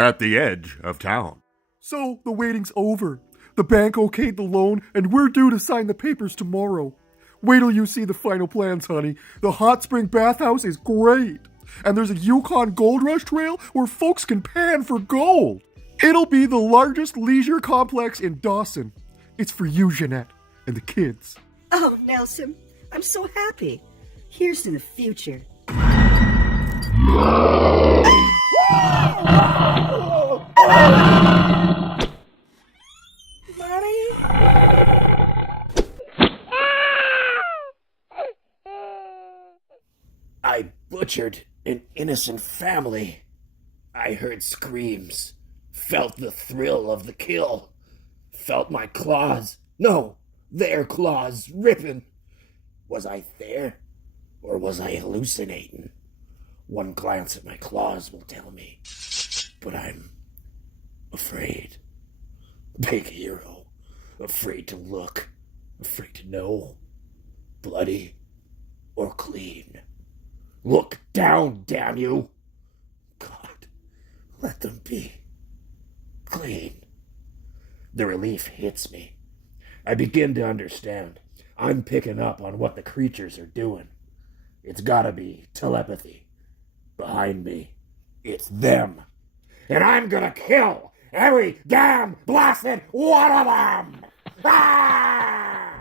at the edge of town. So, the waiting's over. The bank okayed the loan, and we're due to sign the papers tomorrow. Wait till you see the final plans, honey. The hot spring bathhouse is great. And there's a Yukon Gold Rush trail where folks can pan for gold. It'll be the largest leisure complex in Dawson. It's for you, Jeanette, and the kids. Oh, Nelson, I'm so happy. Here's to the future. Mommy? I butchered an innocent family. I heard screams, felt the thrill of the kill, felt my claws, no, their claws ripping. Was I there, or was I hallucinating? One glance at my claws will tell me, but I'm afraid. Big hero, afraid to look, afraid to know, bloody or clean. Look down, damn you! God, let them be clean. The relief hits me. I begin to understand. I'm picking up on what the creatures are doing. It's gotta be telepathy. Behind me, it's them. And I'm gonna kill every damn blasted one of them! Ah!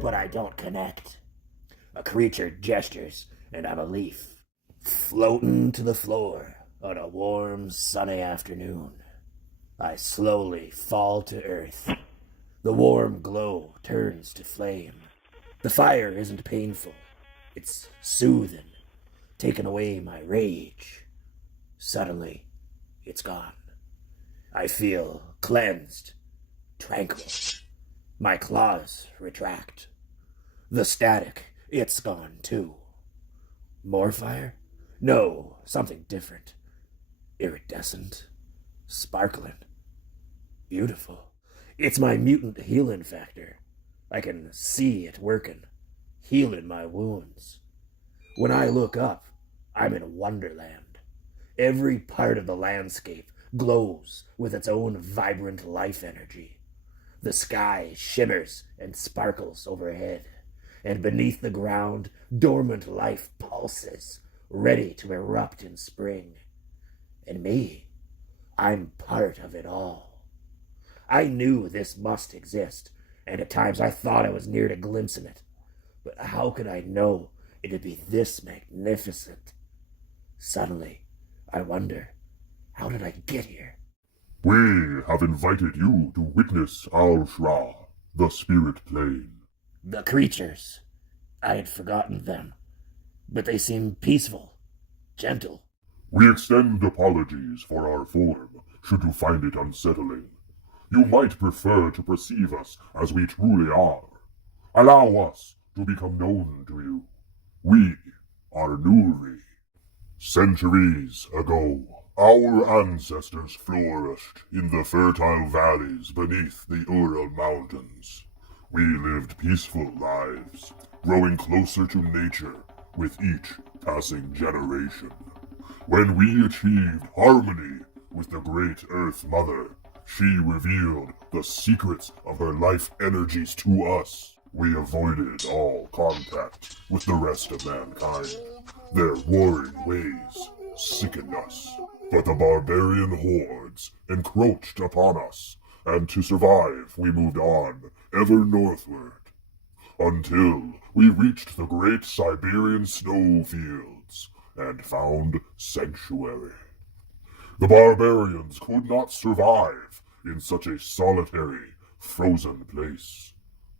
But I don't connect. A creature gestures, and I'm a leaf, floating to the floor on a warm, sunny afternoon. I slowly fall to earth. The warm glow turns to flame. The fire isn't painful. It's soothing, taking away my rage. Suddenly, it's gone. I feel cleansed, tranquil. My claws retract. The static, it's gone too. More fire? No, something different. Iridescent, sparkling, beautiful. It's my mutant healing factor. I can see it working, healing my wounds. When I look up, I'm in wonderland. Every part of the landscape glows with its own vibrant life energy. The sky shimmers and sparkles overhead, and beneath the ground, dormant life pulses, ready to erupt in spring. And me, I'm part of it all. I knew this must exist, and at times I thought I was near to glimpsing it. But how could I know it'd be this magnificent? Suddenly, I wonder, how did I get here? We have invited you to witness Al-Shra, the spirit plane. The creatures. I had forgotten them. But they seem peaceful, gentle. We extend apologies for our form, should you find it unsettling. You might prefer to perceive us as we truly are. Allow us to become known to you. We are Nuri. Centuries ago, our ancestors flourished in the fertile valleys beneath the Ural Mountains. We lived peaceful lives, growing closer to nature with each passing generation. When we achieved harmony with the great Earth Mother, she revealed the secrets of her life energies to us. We avoided all contact with the rest of mankind. Their warring ways sickened us. But the barbarian hordes encroached upon us, and to survive we moved on, ever northward, until we reached the great Siberian snowfields and found sanctuary. The barbarians could not survive in such a solitary, frozen place.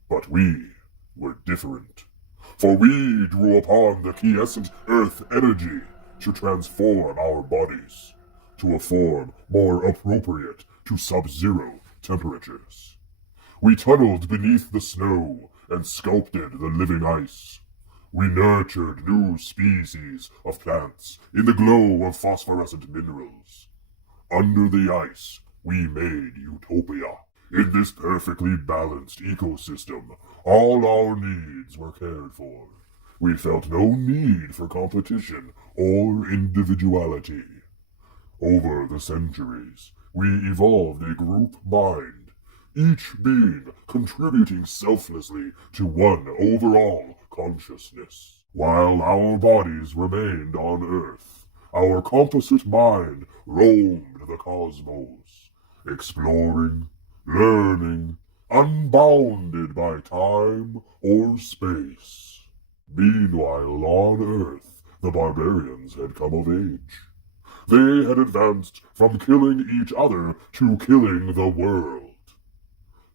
But we were different, for we drew upon the quiescent earth energy to transform our bodies to a form more appropriate to sub-zero temperatures. We tunneled beneath the snow and sculpted the living ice. We nurtured new species of plants in the glow of phosphorescent minerals. Under the ice, we made utopia. In this perfectly balanced ecosystem, all our needs were cared for. We felt no need for competition or individuality. Over the centuries, we evolved a group mind, each being contributing selflessly to one overall consciousness. While our bodies remained on Earth, our composite mind roamed the cosmos, exploring, learning, unbounded by time or space. Meanwhile, on Earth, the barbarians had come of age. They had advanced from killing each other to killing the world.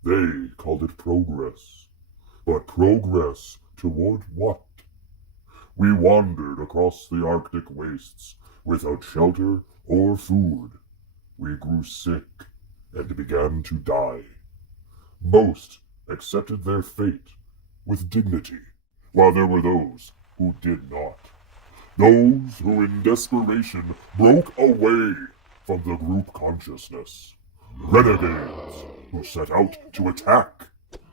They called it progress. But progress toward what? We wandered across the Arctic wastes without shelter or food. We grew sick and began to die. Most accepted their fate with dignity, while there were those who did not. Those who in desperation broke away from the group consciousness. Renegades who set out to attack,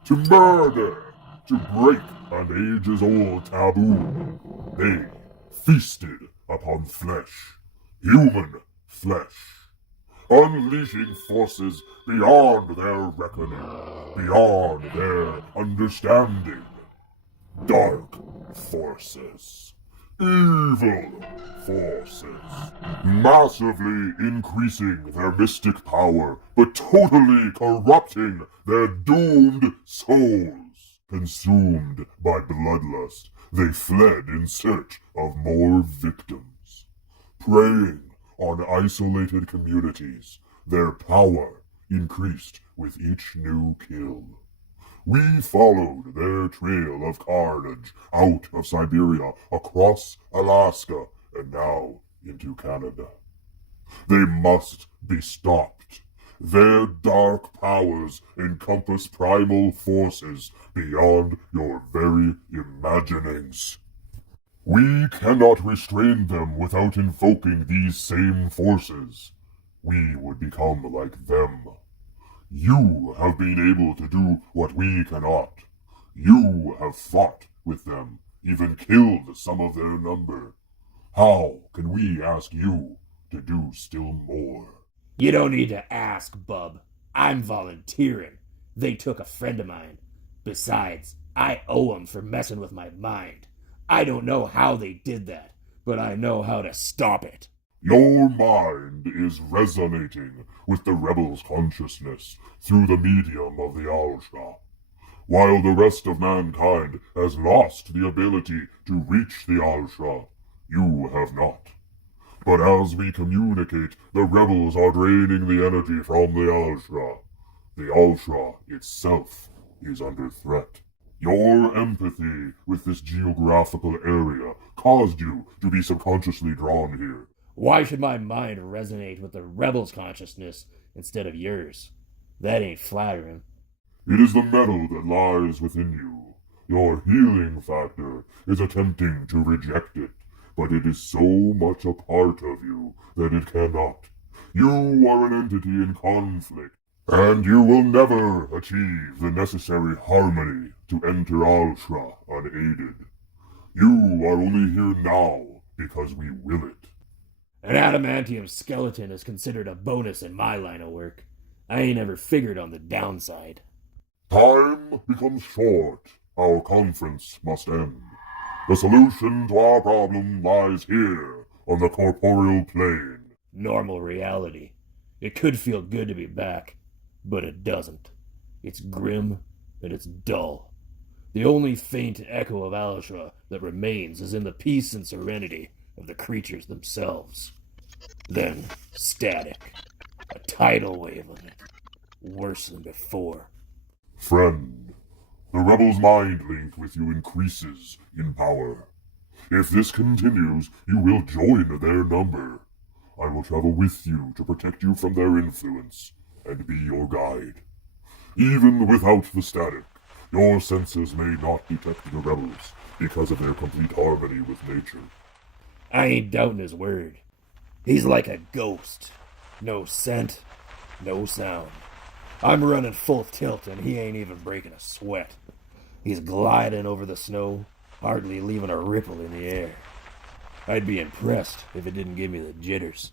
to murder, to break an ages-old taboo. They feasted upon flesh, human flesh, unleashing forces beyond their reckoning, beyond their understanding. Dark forces. Evil forces, massively increasing their mystic power, but totally corrupting their doomed souls. Consumed by bloodlust, they fled in search of more victims. Preying on isolated communities, their power increased with each new kill. We followed their trail of carnage out of Siberia, across Alaska, and now into Canada. They must be stopped. Their dark powers encompass primal forces beyond your very imaginings. We cannot restrain them without invoking these same forces. We would become like them. You have been able to do what we cannot. You have fought with them, even killed some of their number. How can we ask you to do still more? You don't need to ask, bub. I'm volunteering. They took a friend of mine. Besides, I owe 'em for messing with my mind. I don't know how they did that, but I know how to stop it. Your mind is resonating with the rebel's consciousness through the medium of the Alshra, while the rest of mankind has lost the ability to reach the Alshra. You have not. But as we communicate, the rebels are draining the energy from the Alshra. The Alshra itself is under threat. Your empathy with this geographical area caused you to be subconsciously drawn here. Why should my mind resonate with the rebel's consciousness instead of yours? That ain't flattering. It is the metal that lies within you. Your healing factor is attempting to reject it, but it is so much a part of you that it cannot. You are an entity in conflict, and you will never achieve the necessary harmony to enter Alshra unaided. You are only here now because we will it. An adamantium skeleton is considered a bonus in my line of work. I ain't ever figured on the downside. Time becomes short. Our conference must end. The solution to our problem lies here, on the corporeal plane. Normal reality. It could feel good to be back, but it doesn't. It's grim and it's dull. The only faint echo of Alshra that remains is in the peace and serenity of the creatures themselves. Then static. A tidal wave of it. Worse than before. Friend, the rebel's mind link with you increases in power. If this continues, you will join their number. I will travel with you to protect you from their influence and be your guide. Even without the static, your senses may not detect the rebels because of their complete harmony with nature. I ain't doubting his word. He's like a ghost. No scent, no sound. I'm running full tilt and he ain't even breaking a sweat. He's gliding over the snow, hardly leaving a ripple in the air. I'd be impressed if it didn't give me the jitters.